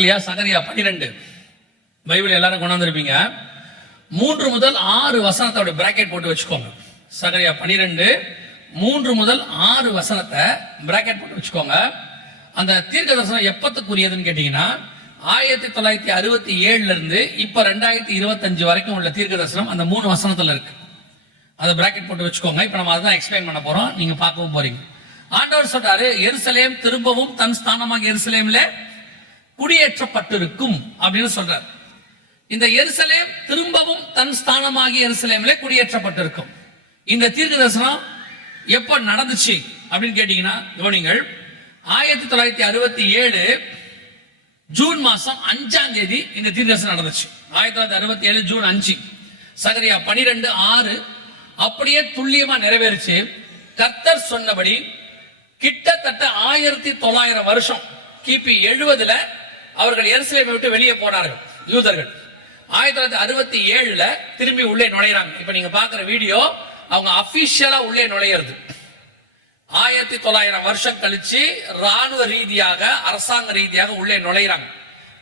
இல்லையா சகரியா பன்னிரெண்டு பைபிள் எல்லாரும் கொண்டாந்துருப்பீங்க. மூன்று முதல் ஆறு வசனத்தோட பிராக்கெட் போட்டு வச்சுக்கோங்க. சகரியா பன்னிரெண்டு மூன்று முதல் ஆறு வசனத்தை பிராக்கெட் போட்டு வச்சுக்கோங்க. அந்த தீர்க்க தரிசனம் எப்பத்துக்குரியதுன்னு கேட்டீங்கன்னா ஆயிரத்தி தொள்ளாயிரத்தி அறுபத்தி ஏழுல இருந்து இப்ப ரெண்டாயிரத்தி இருபத்தஞ்சு வரைக்கும் உள்ள தீர்க்க தரிசனம் அந்த மூணு வசனத்துல இருக்கு. அதை பிராக்கெட் போட்டு வச்சுக்கோங்க. இப்ப நம்ம அதான் எக்ஸ்பிளைன் பண்ண போறோம். நீங்க பார்க்கவும் போறீங்க. ஆண்டவர் சொல்றாரு எருசலேம் திரும்பவும் தன் ஸ்தானமாக எருசலேம்ல குடியேற்றப்பட்டிருக்கும் அப்படின்னு சொல்றார். இந்த எருசலேம் திரும்பவும் தன் ஸ்தானமாகிய எருசலேம்ல குடியேற்றப்பட்டிருக்கும். இந்த தீர்க்க தரிசனம் எப்ப நடந்துச்சு அப்படின்னு கேட்டீங்கன்னா கவனிங்கள் ஆயிரத்தி தொள்ளாயிரத்தி அறுபத்தி ஏழு ஜூன் மாசம் அஞ்சாம் தேதி இந்த தீர்க்கதரிசனம் நடந்துச்சு. ஆயிரத்தி தொள்ளாயிரத்தி அறுபத்தி ஏழு ஜூன் அஞ்சு சகரியா பனிரெண்டு ஆறு அப்படியே துல்லியமா நிறைவேறிச்சு. கர்த்தர் சொன்னபடி கிட்டத்தட்ட ஆயிரத்தி தொள்ளாயிரம் வருஷம் கிபி எழுபதுல அவர்கள் எருசலேமை விட்டு வெளியே போனார்கள் யூதர்கள். ஆயிரத்தி தொள்ளாயிரத்தி அறுபத்தி ஏழுல திரும்பி உள்ளே நுழையிறாங்க. இப்ப நீங்க பாக்குற வீடியோ அவங்க அபிஷியலா உள்ளே நுழையிறது. ஆயிரத்தி தொள்ளாயிரம் வருஷம் கழிச்சு ராணுவ ரீதியாக அரசாங்க ரீதியாக உள்ளே நுழையிறாங்க.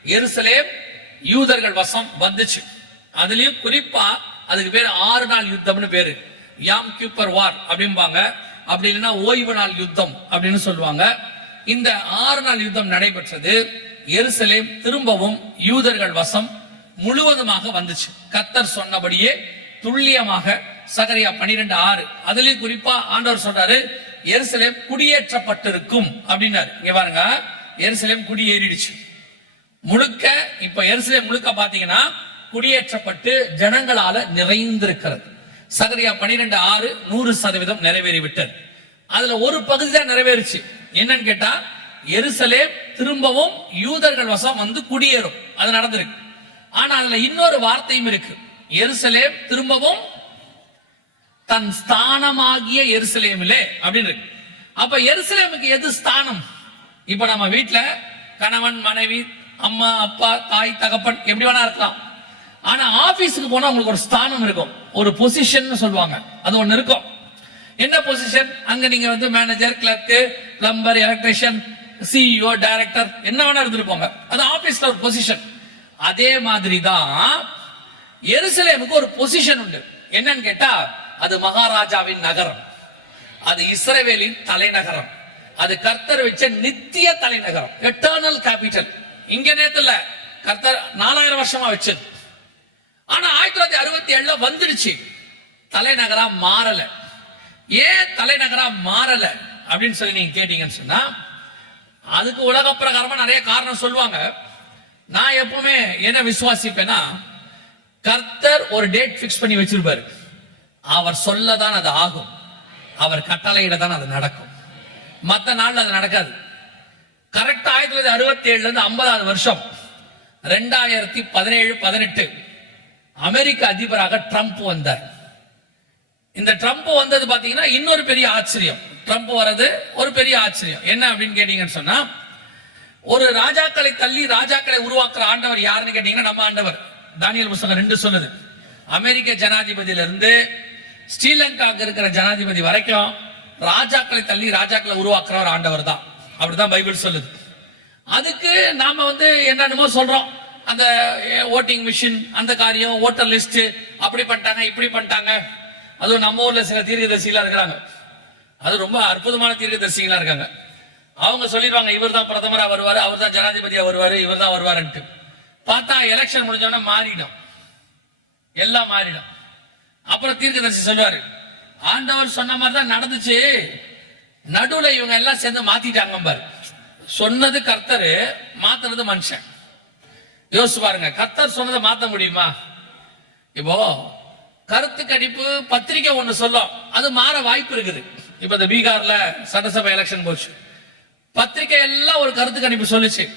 எருசலேம் யூதர்கள் வசம் வந்துச்சு. அதுலயும் குறிப்பா அதுக்கு பேர் ஆறு நாள் யுத்தம்னு பேரு. யாம் கியூப்பர் வார் அப்படிம்பாங்க. அப்படி இல்லைன்னா ஓய்வு நாள் யுத்தம் அப்படின்னு சொல்லுவாங்க. இந்த ஆறு நாள் யுத்தம் நடைபெற்றது எருசலேம் திரும்பவும் யூதர்கள் வசம் முழுவதுமாக வந்துச்சு. கத்தர் சொன்னபடியே துல்லியமாக சகரியா பனிரெண்டு ஆறு. அதுலயும் குறிப்பா ஆண்டவர் சொல்றாரு எருசலேம் குடியேற்றப்பட்டிருக்கும் அப்படின்னாரு. இங்க பாருங்க எருசலேம் குடியேறிடுச்சு. முழுக்க இப்ப எருசலேம் முழுக்க பாத்தீங்கன்னா குடியேற்றப்பட்டு ஜனங்களால நிறைந்திருக்கிறது. சகரியா பனிரெண்டு ஆறு நூறு சதவீதம் நிறைவேறிவிட்டது. அதுல ஒரு பகுதி தான் நிறைவேறுச்சு. என்னன்னு கேட்டா எருசலேம் திரும்பவும் யூதர்கள் வசம் வந்து குடியேறும். அது நடந்திருக்கு. ஆனா அதுல இன்னொரு வார்த்தையும் இருக்கு. எருசலேம் திரும்பவும் தன் ஸ்தானமாகிய எருசலேமிலே அப்படின்னு இருக்கு. அப்ப எருசலேமுக்கு எது ஸ்தானம்? இப்ப நம்ம வீட்டுல கணவன் மனைவி அம்மா அப்பா தாய் தகப்பன் எப்படி வேணா இருக்கலாம். ஆனா ஆபீஸுக்கு போனா உங்களுக்கு ஒரு ஸ்தானம் இருக்கும். ஒரு பொசிஷன் சொல்லுவாங்க. அது ஒண்ணு இருக்கும். என்ன பொசிஷன்? அங்க நீங்க வந்து manager clerk plumber electrician CEO director என்ன வேணா இருந்திருப்போங்க அது ஆபீஸ்ல ஒரு பொசிஷன் அதே மாதிரி தான் எருசலேமுக்கு ஒரு பொசிஷன் உண்டு. என்னன்னு கேட்டா அது மகாராஜாவின் நகரம். அது இஸ்ரேவேலின் தலைநகரம். அது கர்த்தர் வச்ச நித்திய தலைநகரம். எட்டர்னல் கேபிட்டல் இங்க நேத்துல கர்த்தர் நாலாயிரம் வருஷமா வச்சது. ஆனா ஆயிரத்தி தொள்ளாயிரத்தி அறுபத்தி ஏழுல வந்துடுச்சு. தலைநகரா மாறல. ஏன் தலைநகரா மாறல? அப்படின்னு சொல்லி நீங்க கேட்டீங்கன்னு சொன்னா அதுக்கு உலக பிரகாரமா நிறைய காரணம் சொல்லுவாங்க. நான் எப்பவுமே என்ன விசுவாசிப்பேன்னா கர்த்தர் ஒரு டேட் பிக்ஸ் பண்ணி வச்சிருப்பாரு. அவர் சொல்ல தான் அது ஆகும். அவர் கட்டளையிட தான் அது நடக்கும். மற்ற நாள்ல அது நடக்காது. கரெக்ட் ஆயிரத்தி தொள்ளாயிரத்தி அறுபத்தி ஏழுல இருந்து ஐம்பதாவது வருஷம் ரெண்டாயிரத்தி பதினேழு பதினெட்டு அமெரிக்க அதிபராக ட்ரம்ப் வந்தார். இந்த ட்ரம்ப் வந்தது பாத்தீங்கன்னா இன்னொரு பெரிய ஆச்சரியம். ட்ரம்ப் வர்றது ஒரு பெரிய ஆச்சரியம். என்ன அப்படின்னு கேட்டீங்கன்னு சொன்னா ஒரு ராஜாக்களை தள்ளி ராஜாக்களை உருவாக்குற ஆண்டவர் யாருன்னு கேட்டீங்கன்னா நம்ம ஆண்டவர். தானியல் புஸ்தகம் ரெண்டு சொல்லுது. அமெரிக்க ஜனாதிபதியில இருந்து ஸ்ரீலங்காவுக்கு இருக்கிற ஜனாதிபதி வரைக்கும் ராஜாக்களை தள்ளி ராஜாக்களை உருவாக்குறவர் ஆண்டவர் தான். அப்படிதான் பைபிள் சொல்லுது. அதுக்கு நாம வந்து என்னென்னமோ சொல்றோம். அந்த ஓட்டிங் மிஷின் அந்த காரியம் ஓட்டர் லிஸ்ட் அப்படி பண்ணிட்டாங்க இப்படி பண்ணிட்டாங்க. அதுவும் நம்ம ஊர்ல சில தீர்க்கதரிசிகளா இருக்கிறாங்க. அது ரொம்ப அற்புதமான தீர்க்க தரிசிகளா இருக்காங்க. அவங்க சொல்லிடுவாங்க இவர் தான் பிரதமரா வருவாரு அவர் தான் ஜனாதிபதியா வருவாரு இவர் தான் வருவாருன்ட்டு. பார்த்தா எலெக்ஷன் முடிஞ்சோடனே மாறிடும். எல்லாம் மாறிடும். அப்புறம் தீர்க்கதரிசி சொல்லுவாரு ஆண்டவர் சொன்ன மாதிரி தான் நடந்துச்சு. நடுவுல இவங்க எல்லாம் சேர்ந்து மாத்திட்டாங்க பாரு சொன்னது கர்த்தரு மாத்துறது மனுஷன். யோசிச்சு பாருங்க கர்த்தர் சொன்னதை மாத்த முடியுமா? இப்போ கருத்து கணிப்பு பத்திரிக்கை ஒண்ணு சொல்லும் அது மாற வாய்ப்பு இருக்குது. இப்ப இந்த பீகார்ல சட்டசபை எலெக்ஷன் போச்சு. பத்திரிக்கை எல்லாம் ஒரு கருத்து கணிப்பு சொல்லுச்சு.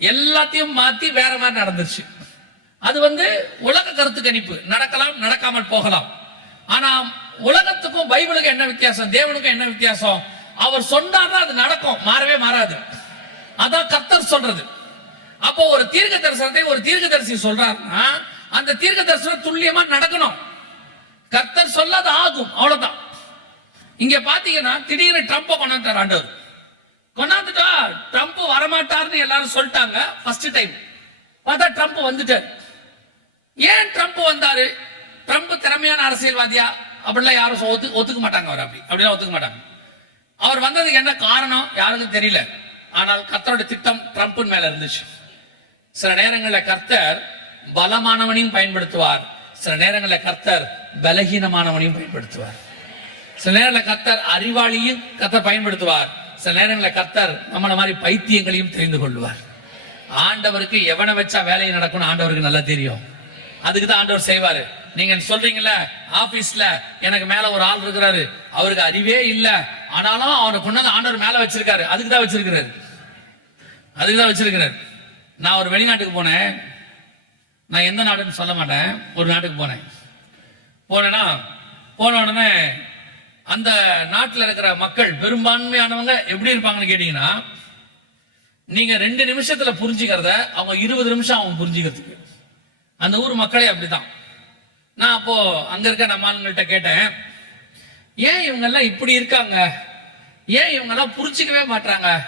எல்லாத்தையும் மாத்தி வேற மாதிரி நடந்துருச்சு. அது வந்து உலக கருத்து கணிப்பு. நடக்கலாம் நடக்காமல் போகலாம். ஆனா உலகத்துக்கும் பைபிளுக்கும் என்ன வித்தியாசம்? தேவனுக்கும் என்ன வித்தியாசம்? அவர் சொன்னாதான் அது நடக்கும். மாறவே மாறாது. அதான் கர்த்தர் சொல்றது. அப்போ ஒரு தீர்க்க தரிசனத்தை ஒரு தீர்க்க தரிசி சொல்றாருன்னா அந்த தீர்க்க தரிசனம் துல்லியமா நடக்கணும். கர்த்தர் சொல்லாத ஆகும். அவ்வளவுதான். இங்க பாத்தீங்கன்னா திடீர்னு ட்ரம்ப் கொண்டாந்துட்டார் ஆண்டவர். கொண்டாந்துட்டா ட்ரம்ப் வரமாட்டார்னு எல்லாரும் சொல்லிட்டாங்க ஃபர்ஸ்ட் டைம் பார்த்தா ட்ரம்ப் வந்துட்டார். ஏன் ட்ரம்ப் வந்தாரு? ட்ரம்ப் திறமையான அரசியல்வாதியா? அப்படிலாம் யாரும் சொ- ஒத்து ஒத்துக்க மாட்டாங்க அவர் அப்படி. அப்படிலாம் ஒத்துக்க மாட்டாங்க. அவர் வந்ததுக்கு என்ன காரணம் யாருக்கும் தெரியல. ஆனால் கர்த்தரோட திட்டம் ட்ரம்ப்பின் மேல இருந்துச்சு. சில நேரங்களில் கர்த்தர் பலமானவனையும் பயன்படுத்துவார். சில நேரங்களில் கர்த்தர் பலகீனமானவனையும் பயன்படுத்துவார். சில நேரங்களில் கர்த்தர் அறிவாளியும் கத்தர் பயன்படுத்துவார். சில நேரங்களில் கர்த்தர் நம்மள மாதிரி பைத்தியங்களையும் தெரிந்து கொள்வார் ஆண்டவருக்கு எவனை வச்சா வேலை நடக்கும்னு ஆண்டவருக்கு நல்லா தெரியும். அதுக்கு தான் ஆண்டவர் செய்வாரு. நீங்க சொல்றீங்கல்ல ஆபீஸ்ல எனக்கு மேல ஒரு ஆள் இருக்கிறாரு. அவருக்கு அறிவே இல்ல. ஆனாலும் அவனை கொண்டாந்து ஆண்டவர் மேல வச்சிருக்காரு. அதுக்கு தான் வச்சிருக்கிறாரு. அதுக்கு தான் வச்சிருக்கிறாரு. நான் ஒரு வெளிநாட்டுக்கு போனேன். நான் எந்த நாடுன்னு சொல்ல மாட்டேன். ஒரு நாட்டுக்கு போனேன். போனேன்னா போன உடனே அந்த நாட்டில் இருக்கிற மக்கள் பெரும்பான்மையானவங்க எப்படி இருப்பாங்கன்னு கேட்டீங்கன்னா நீங்க ரெண்டு நிமிஷத்துல புரிஞ்சுக்கிறத அவங்க இருபது நிமிஷம் அவங்க புரிஞ்சுக்கிறதுக்கு. அந்த ஊர் மக்களே அப்படிதான் நான் அப்போ அங்க இருக்க நம்ம ஆளுங்கள்ட்ட கேட்டேன் ஏன் இவங்க எல்லாம் இப்படி இருக்காங்க? ஏன் இவங்க எல்லாம் புரிஞ்சுக்கவே மாட்டாங்க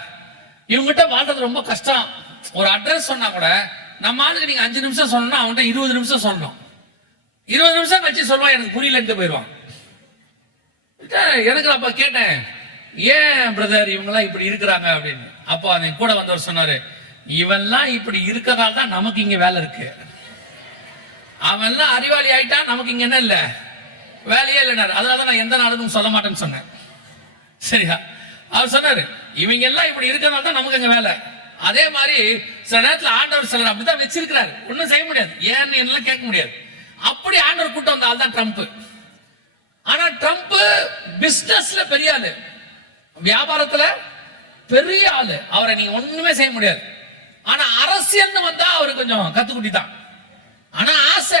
இவங்ககிட்ட வாழ்றது ரொம்ப கஷ்டம். ஒரு அட்ரஸ் சொன்னா கூட நம்ம ஆளுக்கு நீங்க அஞ்சு நிமிஷம் சொன்னா அவன்கிட்ட இருபது நிமிஷம் சொல்லணும். இருபது நிமிஷம் கழிச்சு சொல்லுவான் எனக்கு புரியலன்ட்டு போயிடுவான். எனக்கு அப்ப கேட்டேன்? ஏன் பிரதர் இவங்கெல்லாம் இப்படி இருக்கிறாங்க அப்படின்னு? அப்போ அந்த கூட வந்தவர் சொன்னாரு இவெல்லாம் இப்படி இருக்கிறதால தான் நமக்கு இங்க வேலை இருக்கு. அவன்லாம் அறிவாளி ஆயிட்டா நமக்கு இங்க என்ன இல்ல? வேலையே இல்லைனாரு அதனால தான் நான் எந்த நாளுக்கும் சொல்ல மாட்டேன்னு சொன்னேன். சரியா? அவர் சொன்னாரு இவங்க எல்லாம் இப்படி இருக்கறதால தான் நமக்கு இங்க வேலை. அதே மாதிரி சில நேரத்துல ஆண்டவர் சிலர் அப்படிதான் வச்சிருக்கிறாரு. ஒன்றும் செய்ய முடியாது. ஏன்னு எல்லாம் கேட்க முடியாது. அப்படி ஆண்டவர் கூட்டம் வந்த ஆள் தான் ட்ரம்ப் ஆனா ட்ரம்ப் பிசினஸ்ல பெரிய ஆளு. வியாபாரத்துல பெரிய ஆளு. அவரை நீங்க ஒண்ணுமே செய்ய முடியாது. ஆனா அரசியல்னு வந்தா அவர் கொஞ்சம் கத்துக்குட்டி தான் ஆனா ஆசை.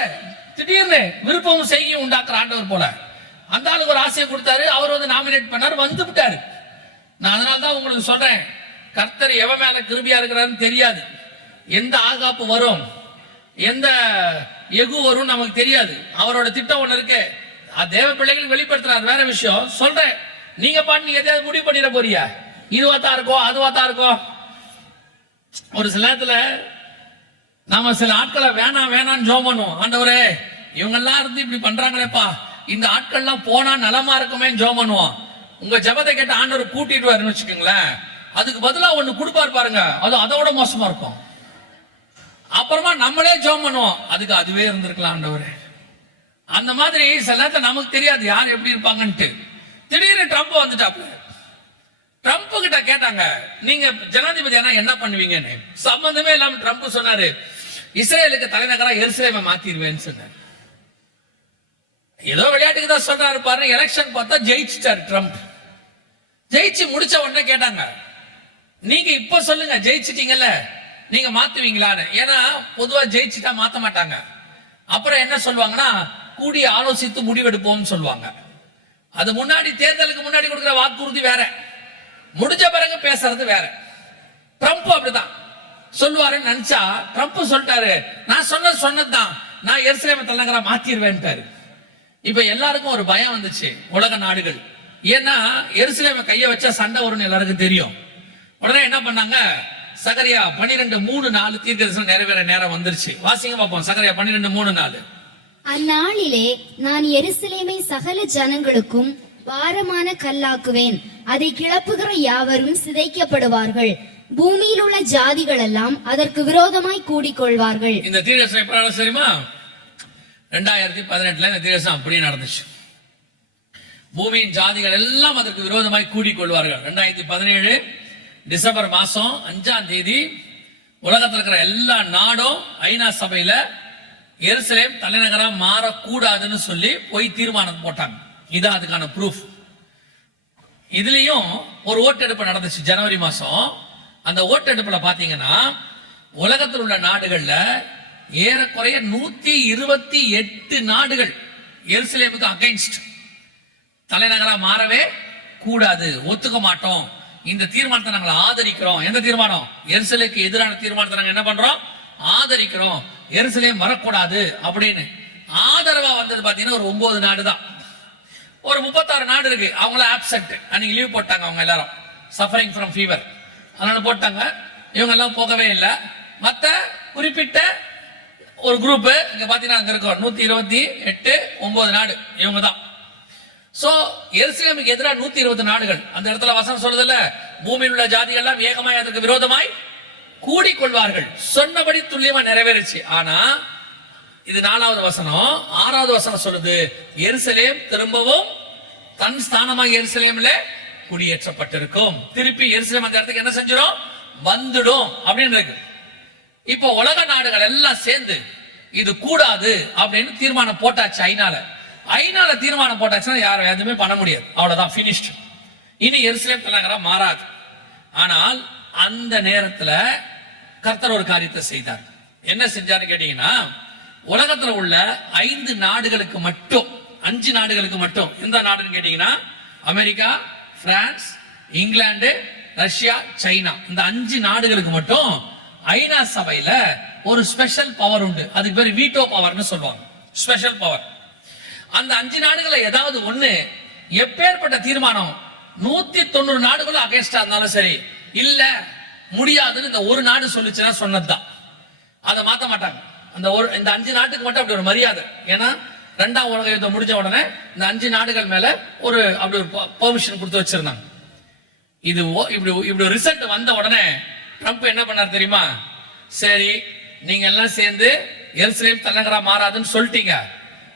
திடீர்னு விருப்பமும் செய்யும் உண்டாக்குற ஆண்டவர் போல. அந்த ஆளுக்கு ஒரு ஆசையை கொடுத்தாரு. அவர் வந்து நாமினேட் பண்ணாரு. வந்து விட்டாரு. நான் அதனால தான் உங்களுக்கு சொல்றேன். கர்த்தர் எவன் மேல கிருபியா இருக்கிறாருன்னு தெரியாது. எந்த ஆகாப்பு வரும்? எந்த எகு வரும் நமக்கு தெரியாது. அவரோட திட்டம் ஒன்று இருக்கு. தேவ பிள்ளைகள் வெளிப்படுத்துறாரு வேற விஷயம். சொல்றேன். நீங்க பாட்டு நீங்க எதையாவது முடிவு பண்ணிட போறியா இதுவா தான் இருக்கும் அதுவா தான் இருக்கும். ஒரு சில நேரத்துல நாம சில ஆட்களை வேணாம் வேணாம்னு ஜோம் பண்ணுவோம். ஆண்டவரே இவங்க எல்லாம் இருந்து இப்படி பண்றாங்களேப்பா. இந்த ஆட்கள்லாம் போனா நலமா இருக்குமே ஜோம் பண்ணுவோம். உங்க ஜபத்தை கேட்ட ஆண்டவர் கூட்டிட்டு வரணும்னு வச்சுக்கோங்களேன். அதுக்கு பதிலா ஒண்ணு கொடுப்பாரு பாருங்க. அது அதோட மோசமா இருக்கும். அப்புறமா நம்மளே ஜோம் பண்ணுவோம். அதுக்கு அதுவே இருந்திருக்கலாம் ஆண்டவரே. அந்த மாதிரி சில நேரத்துல நமக்கு தெரியாது யார் எப்படி இருப்பாங்கன்ட்டு. திடீர்னு ட்ரம்ப் வந்துட்டாப்ல ட்ரம்ப் கிட்ட கேட்டாங்க நீங்க ஜனாதிபதி என்ன பண்ணுவீங்கன்னு? சம்பந்தமே இல்லாம ட்ரம்ப் சொன்னாரு இஸ்ரேலுக்கு தலைநகரா எருசலேமை மாத்திடுவேன்னு சொன்னார். ஏதோ விளையாட்டுக்கு தான் சொல்றாரு பாருங்க எலெக்ஷன் பார்த்தா ஜெயிச்சிட்டாரு ட்ரம்ப் ஜெயிச்சு முடிச்ச உடனே கேட்டாங்க நீங்க இப்ப சொல்லுங்க ஜெயிச்சிட்டீங்கல்ல நீங்க மாத்துவீங்களான்னு? ஏன்னா பொதுவா ஜெயிச்சுட்டா மாத்த மாட்டாங்க. அப்புறம் என்ன சொல்லுவாங்கன்னா கூடி ஆலோசித்து முடிவெடுப்போம்னு சொல்லுவாங்க. அது முன்னாடி தேர்தலுக்கு முன்னாடி கொடுக்கிற வாக்குறுதி வேற. முடிஞ்ச பிறகு பேசுறது வேற. ட்ரம்ப் அப்படிதான். சொல்லுவாருன்னு நினைச்சா ட்ரம்ப் சொல்லிட்டாரு நான் சொன்னது சொன்னதுதான். நான் எருசலேம தலைநகரா மாத்திருவேன்ட்டாரு. இப்ப எல்லாருக்கும் ஒரு பயம் வந்துச்சு உலக நாடுகள். ஏன்னா எருசலேம கைய வச்சா சண்டை வரும்னு எல்லாருக்கும் தெரியும். உடனே என்ன பண்ணாங்க? சகரியா பன்னிரெண்டு மூணு நாலு தீர்க்கதரிசனம் நிறைவேற நேரம் வந்துருச்சு. வாசிங்க பார்ப்போம். சகரியா பன்னிரெண்டு மூணு நாலு. அந்நாளிலே நான் எருசலேமை சகல ஜனங்களுக்கும் பாரமான கல்லாக்குவேன். அதை கிளப்புகிற யாவரும் சிதைக்கப்படுவார்கள். பூமியில் உள்ள ஜாதிகள் எல்லாம் அதற்கு விரோதமாய் கூடிக்கொள்வார்கள். இந்த தீரசம் எப்ப தெரியுமா? ரெண்டாயிரத்தி பதினெட்டுல இந்த தீரசம் அப்படியே நடந்துச்சு. பூமியின் ஜாதிகள் எல்லாம் அதற்கு விரோதமாய் கூடிக் கொள்வார்கள் ரெண்டாயிரத்தி பதினேழு டிசம்பர் மாசம் அஞ்சாம் தேதி உலகத்துல இருக்கிற எல்லா நாடும் ஐநா சபையில எருசலேம் தலைநகரம் மாறக்கூடாதுன்னு சொல்லி போய் தீர்மானம் போட்டாங்க. இதான் அதுக்கான ப்ரூஃப் இதுலயும் ஒரு ஓட்டெடுப்பு நடந்துச்சு ஜனவரி மாசம். அந்த ஓட்டெடுப்புல பாத்தீங்கன்னா உலகத்தில் உள்ள நாடுகள்ல ஏறக்குறைய நூத்தி இருபத்தி எட்டு நாடுகள் எருசலேமுக்கு அகைன்ஸ்ட் தலைநகரா மாறவே கூடாது ஒத்துக்க மாட்டோம். இந்த தீர்மானத்தை நாங்கள் ஆதரிக்கிறோம். எந்த தீர்மானம்? எரிசலுக்கு எதிரான தீர்மானத்தை நாங்க என்ன பண்றோம்? ஆதரிக்கிறோம். எருசலேம் வரக்கூடாது அப்படின்னு ஆதரவா வந்தது பாத்தீங்கன்னா ஒரு ஒன்பது நாடு தான். ஒரு முப்பத்தாறு நாடு இருக்கு. அவங்கள ஆப்சென்ட் அன்னைக்கு லீவ் போட்டாங்க அவங்க எல்லாரும். சஃபரிங் ஃப்ரம் ஃபீவர் அதனால போட்டாங்க. இவங்க எல்லாம் போகவே இல்லை. மத்த குறிப்பிட்ட ஒரு குரூப் இங்க பாத்தீங்கன்னா அங்க இருக்கோம். நூத்தி இருபத்தி எட்டு ஒன்பது நாடு இவங்க தான். சோ எருசலேமுக்கு எதிராக நூத்தி இருபது நாடுகள். அந்த இடத்துல வசனம் சொல்றதுல பூமியில் உள்ள ஜாதிகள் எல்லாம் ஏகமாய் அதற்கு விரோதமாய் கூடிக்கொள்வார்கள். சொன்னபடி துல்லியமா நிறைவேறுச்சு. ஆனா இது நாலாவது வசனம். ஆறாவது வசனம் சொல்லுது எருசலேம் திரும்பவும் தன் ஸ்தானமாக எருசலேம்ல குடியேற்றப்பட்டிருக்கும். திருப்பி எருசலேம் அந்த இடத்துக்கு என்ன செஞ்சிடும் வந்துடும் அப்படின்னு இருக்கு. இப்போ உலக நாடுகள் எல்லாம் சேர்ந்து இது கூடாது அப்படின்னு தீர்மானம் போட்டாச்சு ஐநால. ஐநால தீர்மானம் போட்டாச்சுன்னா யாரும் எதுவுமே பண்ண முடியாது. அவ்வளவுதான் பினிஷ்ட் இனி எருசலேம் தலைநகரா மாறாது. ஆனால் அந்த நேரத்துல கர்த்தர் ஒரு காரியத்தை செய்தார். என்ன செஞ்சாருன்னு கேட்டீங்கன்னா உலகத்துல உள்ள ஐந்து நாடுகளுக்கு மட்டும் அஞ்சு நாடுகளுக்கு மட்டும் எந்த நாடுன்னு கேட்டீங்கன்னா America France England Russia China. இந்த அஞ்சு நாடுகளுக்கு மட்டும் ஐநா சபையில ஒரு ஸ்பெஷல் பவர் உண்டு. அதுக்கு பேர் வீட்டோ பவர்னு சொல்லுவாங்க. ஸ்பெஷல் பவர் அந்த அஞ்சு நாடுகள்ல ஏதாவது ஒண்ணு எப்பேற்பட்ட தீர்மானம்? நூத்தி தொண்ணூறு நாடுகளும் அகேன்ஸ்டா இருந்தாலும் சரி இல்ல முடியாதுன்னு இந்த ஒரு நாடு சொல்லுச்சுன்னா சொன்னதுதான். அதை மாத்த மாட்டாங்க. அந்த ஒரு இந்த அஞ்சு நாட்டுக்கு மட்டும் அப்படி ஒரு மரியாதை. ஏன்னா ரெண்டாம் உலக யுத்தம் முடிஞ்ச உடனே இந்த அஞ்சு நாடுகள் மேல ஒரு அப்படி ஒரு பெர்மிஷன் கொடுத்து வச்சிருந்தாங்க. இது ஓ- இப்படி இப்படி ரிசல்ட் வந்த உடனே ட்ரம்ப் என்ன பண்ணார் தெரியுமா? சரி நீங்க எல்லாம் சேர்ந்து எருசலேம் தலைநகரா மாறாதுன்னு சொல்லிட்டீங்க.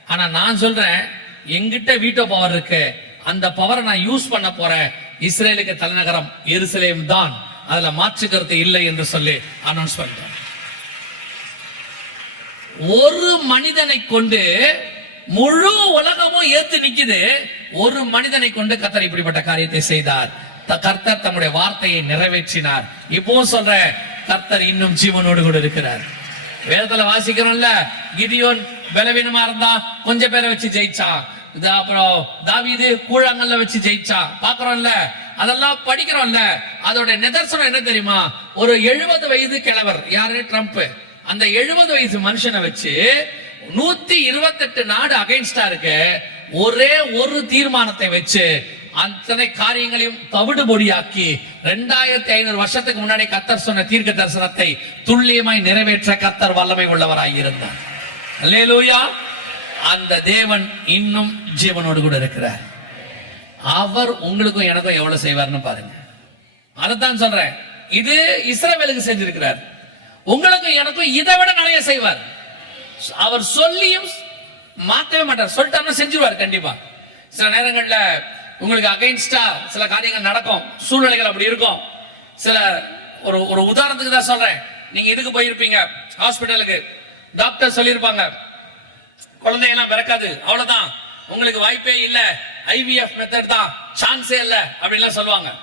ஆனா நான் சொல்றேன் எங்கிட்ட வீட்டோ பவர் இருக்கு. அந்த பவரை நான் யூஸ் பண்ண போறேன். இஸ்ரேலுக்கு தலைநகரம் எருசலேம் தான். அதுல மாற்று கருத்து இல்லை என்று சொல்லி அனௌன்ஸ் பண்றேன் ஒரு மனிதனை கொண்டு முழு உலகமும் ஏத்து நிக்குது. ஒரு மனிதனை கொண்டு கர்த்தர் இப்படிப்பட்ட காரியத்தை செய்தார். த- கர்த்தர் தம்முடைய வார்த்தையை நிறைவேற்றினார். இப்போ சொல்ற கர்த்தர் இன்னும் ஜீவனோடு கூட இருக்கிறார். வேதத்துல வாசிக்கிறோம்ல கிதியோன் பலவீனமா இருந்தா கொஞ்ச பேரை வச்சு ஜெயிச்சான். அப்புறம் தாவீது கூழாங்கல்ல வச்சு ஜெயிச்சான் பாக்குறோம்ல அதெல்லாம் படிக்கிறோம்ல. அதோட நிதர்சனம் என்ன தெரியுமா? ஒரு எழுபது வயது கிழவர். யாரு? ட்ரம்ப் அந்த எழுபது வயசு மனுஷனை வச்சு நூத்தி இருபத்தெட்டு நாடு அகைன்ஸ்டா இருக்கு. ஒரே ஒரு தீர்மானத்தை வச்சு அத்தனை காரியங்களையும் தவிடுபொடியாக்கி ரெண்டாயிரத்தி ஐநூறு வருஷத்துக்கு முன்னாடி கத்தர் சொன்ன தீர்க்க தரிசனத்தை துல்லியமாய் நிறைவேற்ற கத்தர் வல்லமை உள்ளவராய் இருந்தார். அல்லேலூயா. அந்த தேவன் இன்னும் ஜீவனோடு கூட இருக்கிறார். அவர் உங்களுக்கும் எனக்கும் எவ்வளவு செய்வார்னு பாருங்க. அதைத்தான் சொல்றேன். இது இஸ்ரவேலுக்கு செஞ்சிருக்கிறார். உங்களுக்கும் எனக்கும் இதை விட நிறைய செய்வார். அவர் சொல்லியும் மாத்தவே மாட்டார். சொல்லிட்டாருன்னா செஞ்சிருவார் கண்டிப்பா. சில நேரங்கள்ல உங்களுக்கு அகைன்ஸ்டா சில காரியங்கள் நடக்கும். சூழ்நிலைகள் அப்படி இருக்கும். சில ஒரு ஒரு உதாரணத்துக்கு தான் சொல்றேன். நீங்க இதுக்கு போயிருப்பீங்க? ஹாஸ்பிட்டலுக்கு டாக்டர் சொல்லியிருப்பாங்க. குழந்தையெல்லாம் பிறக்காது. அவ்வளவுதான். உங்களுக்கு வாய்ப்பே இல்ல. ஐவிஎஃப் மெத்தட் தான். சான்ஸே இல்ல. அப்படின்லாம் சொல்லுவாங்க.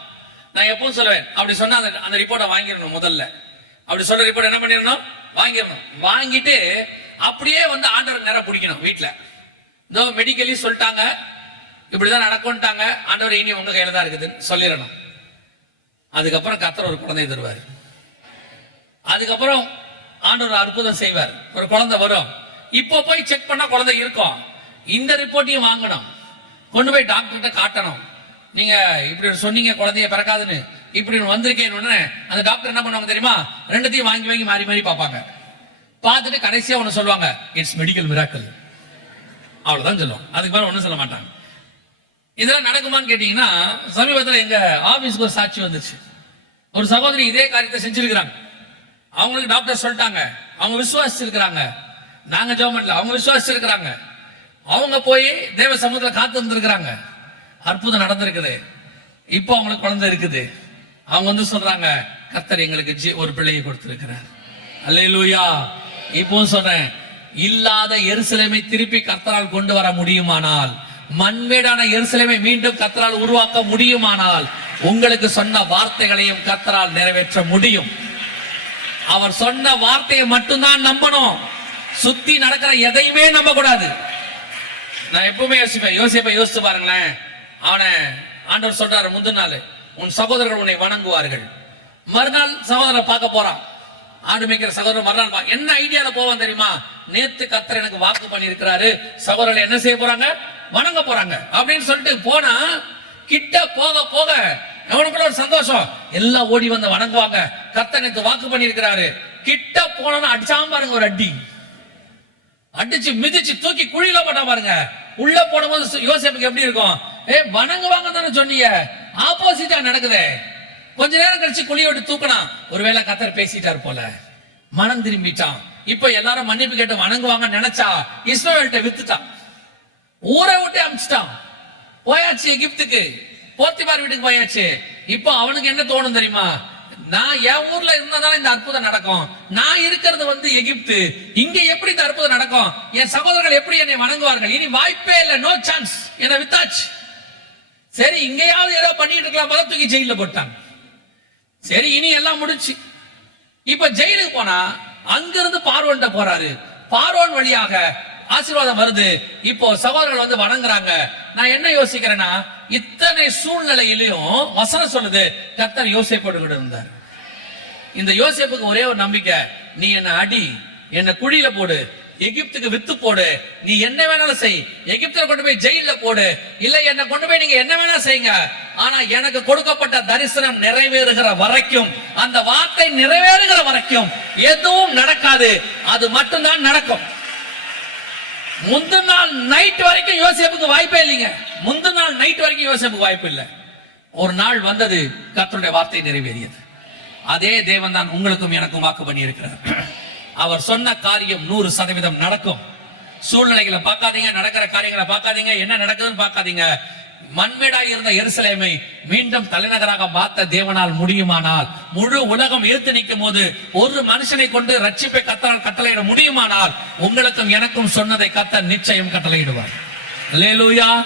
நான் எப்பவும் சொல்லுவேன். அப்படி சொன்னா அந்த அந்த ரிப்போர்ட்டை வாங்கிடணும் முதல்ல. அப்படி சொல்ற ரிப்போர்ட் என்ன பண்ணிடணும்? வாங்கிடணும். வாங்கிட்டு அப்படியே வந்து ஆண்டவர் நேரம் பிடிக்கணும் வீட்டுல இதோ மெடிக்கலி சொல்லிட்டாங்க. இப்படிதான் நடக்கும்ட்டாங்க. ஆண்டவர் இனி உங்க கையில தான் இருக்குதுன்னு சொல்லிடணும். அதுக்கப்புறம் கத்தர் ஒரு குழந்தை தருவார். அதுக்கப்புறம் ஆண்டவர் அற்புதம் செய்வார். ஒரு குழந்தை வரும். இப்போ போய் செக் பண்ணா குழந்தை இருக்கும். இந்த ரிப்போர்ட்டையும் வாங்கணும். கொண்டு போய் டாக்டர்கிட்ட காட்டணும். நீங்க இப்படி சொன்னீங்க குழந்தைய பிறக்காதுன்னு. இப்படி வந்திருக்கேன் வந்திருக்கேன்னு உடனே அந்த டாக்டர் என்ன பண்ணுவாங்க தெரியுமா? ரெண்டுத்தையும் வாங்கி வாங்கி மாறி மாறி பார்ப்பாங்க. பார்த்துட்டு கடைசியா ஒன்று சொல்லுவாங்க இட்ஸ் மெடிக்கல் மிராக்கல் அவ்வளவுதான் சொல்லுவோம் அதுக்கு மேலே ஒன்றும் சொல்ல மாட்டாங்க. இதெல்லாம் நடக்குமான்னு கேட்டீங்கன்னா சமீபத்தில் எங்க ஆபீஸ்க்கு ஒரு சாட்சி வந்துச்சு. ஒரு சகோதரி இதே காரியத்தை செஞ்சிருக்கிறாங்க. அவங்களுக்கு டாக்டர் சொல்லிட்டாங்க. அவங்க விசுவாசிச்சிருக்கிறாங்க. நாங்க ஜெபம் அவங்க விசுவாசிச்சிருக்கிறாங்க. அவங்க போய் தேவ சமூகத்தில் காத்து இருந்திருக்கிறாங்க அற்புதம் நடந்திருக்குது. இப்போ அவங்களுக்கு குழந்தை இருக்குது. அவங்க வந்து சொல்றாங்க கத்தர் எங்களுக்கு ஜி ஒரு பிள்ளையை கொடுத்திருக்கிறார். அல்லேலூயா. இப்பவும் சொன்னேன் இல்லாத எருசலேமை திருப்பி கர்த்தரால் கொண்டு வர முடியுமானால் மண்மேடான எருசலேமை மீண்டும் கத்தரால் உருவாக்க முடியுமானால் உங்களுக்கு சொன்ன வார்த்தைகளையும் கத்தரால் நிறைவேற்ற முடியும். அவர் சொன்ன வார்த்தையை மட்டும்தான் நம்பணும். சுத்தி நடக்கிற எதையுமே நம்ப கூடாது நான் எப்பவுமே யோசிப்பேன் யோசிப்ப யோசிச்சு பாருங்களேன். அவனை ஆண்டவர் சொல்றாரு முந்தின நாள் உன் சகோதரர்கள் உன்னை வணங்குவார்கள். மறுநாள் சகோதரரை பார்க்க போறான். ஆடு மேய்க்கிற சகோதரர் மறுநாள் பா- என்ன ஐடியால போவான் தெரியுமா? நேத்து கத்தர் எனக்கு வாக்கு பண்ணியிருக்கிறாரு. சகோதரர்கள் என்ன செய்ய போறாங்க? வணங்க போறாங்க. அப்படின்னு சொல்லிட்டு போனா கிட்ட போக போக அவனுக்குள்ள ஒரு சந்தோஷம்? எல்லாம் ஓடி வந்து வணங்குவாங்க. கத்தனுக்கு நேத்து வாக்கு பண்ணியிருக்கிறாரு. கிட்ட போனா அடிச்சாம பாருங்க ஒரு அடி. அடிச்சு மிதிச்சு தூக்கி குழியில போட்டா பாருங்க. உள்ள போடும்போது யோசிப்புக்கு எப்படி இருக்கும்? ஏ வணங்குவாங்க தானே சொன்னீங்க. ஆப்போசிட்டா நடக்குதே. கொஞ்ச நேரம் கழிச்சு குழியை விட்டு தூக்கினா ஒருவேளை கத்தர் பேசிட்டார் போல. மனம் திரும்பிட்டான். இப்ப எல்லாரும் மன்னிப்பு கேட்டு வணங்குவாங்க நினைச்சா இஸ்ரோவேல்கிட்ட வித்துட்டான். ஊரை விட்டு அமிச்சிட்டான். போயாச்சு எகிப்துக்கு. போத்திமார் வீட்டுக்கு போயாச்சு. இப்போ அவனுக்கு என்ன தோணும் தெரியுமா? நான் என் ஊர்ல இருந்தாதான் இந்த அற்புதம் நடக்கும். நான் இருக்கிறது வந்து எகிப்து. இங்க எப்படி இந்த அற்புதம் நடக்கும்? என் சகோதரர்கள் எப்படி என்னை வணங்குவார்கள்? இனி வாய்ப்பே இல்ல. நோ சான்ஸ் என்ன வித்தாச்சு. சரி இங்கேயாவது ஏதோ பண்ணிட்டு இருக்கலாம். போல தூக்கி ஜெயில போட்டாங்க. சரி இனி எல்லாம் முடிச்சு. இப்ப ஜெயிலுக்கு போனா அங்கிருந்து பார்வோன்ட்ட போறாரு. பார்வோன் வழியாக ஆசீர்வாதம் வருது. இப்போ சகோதரர்கள் வந்து வணங்குறாங்க. நான் என்ன யோசிக்கிறேன்னா இத்தனை சூழ்நிலையிலையும் வசனம் சொல்லுது. கத்தர் யோசிப்பட்டு இருந்தார். இந்த யோசிப்புக்கு ஒரே ஒரு நம்பிக்கை. நீ என்ன அடி என்ன குழியில போடு எகிப்துக்கு வித்து போடு நீ என்ன வேணாலும் செய். எகிப்துல கொண்டு போய் ஜெயில போடு. இல்ல என்ன கொண்டு போய் நீங்க என்ன வேணாலும் செய்யுங்க. ஆனா எனக்கு கொடுக்கப்பட்ட தரிசனம் நிறைவேறுகிற வரைக்கும் அந்த வார்த்தை நிறைவேறுகிற வரைக்கும் எதுவும் நடக்காது. அது மட்டும்தான் நடக்கும். முந்தின நாள் நைட் வரைக்கும் யோசிப்புக்கு வாய்ப்பே இல்லைங்க. முந்தின நாள் நைட் வரைக்கும் யோசிப்புக்கு வாய்ப்பு இல்லை. ஒரு நாள் வந்தது கர்த்தருடைய வார்த்தை நிறைவேறியது. அதே தேவன் தான் உங்களுக்கும் எனக்கும் வாக்கு பண்ணி இருக்கிறார் அவர் சொன்ன காரியம் நூறு சதவீதம் நடக்கும். சூழ்நிலைகளை பார்க்காதீங்க நடக்கிற காரியங்களை பார்க்காதீங்க என்ன நடக்குதுன்னு பார்க்காதீங்க. மண்மேடாய் இருந்த எருசலேமை மீண்டும் தலைநகராக மாத்த தேவனால் முடியுமானால் முழு உலகம் எழுத்து நிற்கும் போது ஒரு மனுஷனை கொண்டு ரட்சிப்பை கத்தனால் கட்டளையிட முடியுமானால் உங்களுக்கும் எனக்கும் சொன்னதை கத்த நிச்சயம் கட்டளையிடுவார். லேலூயா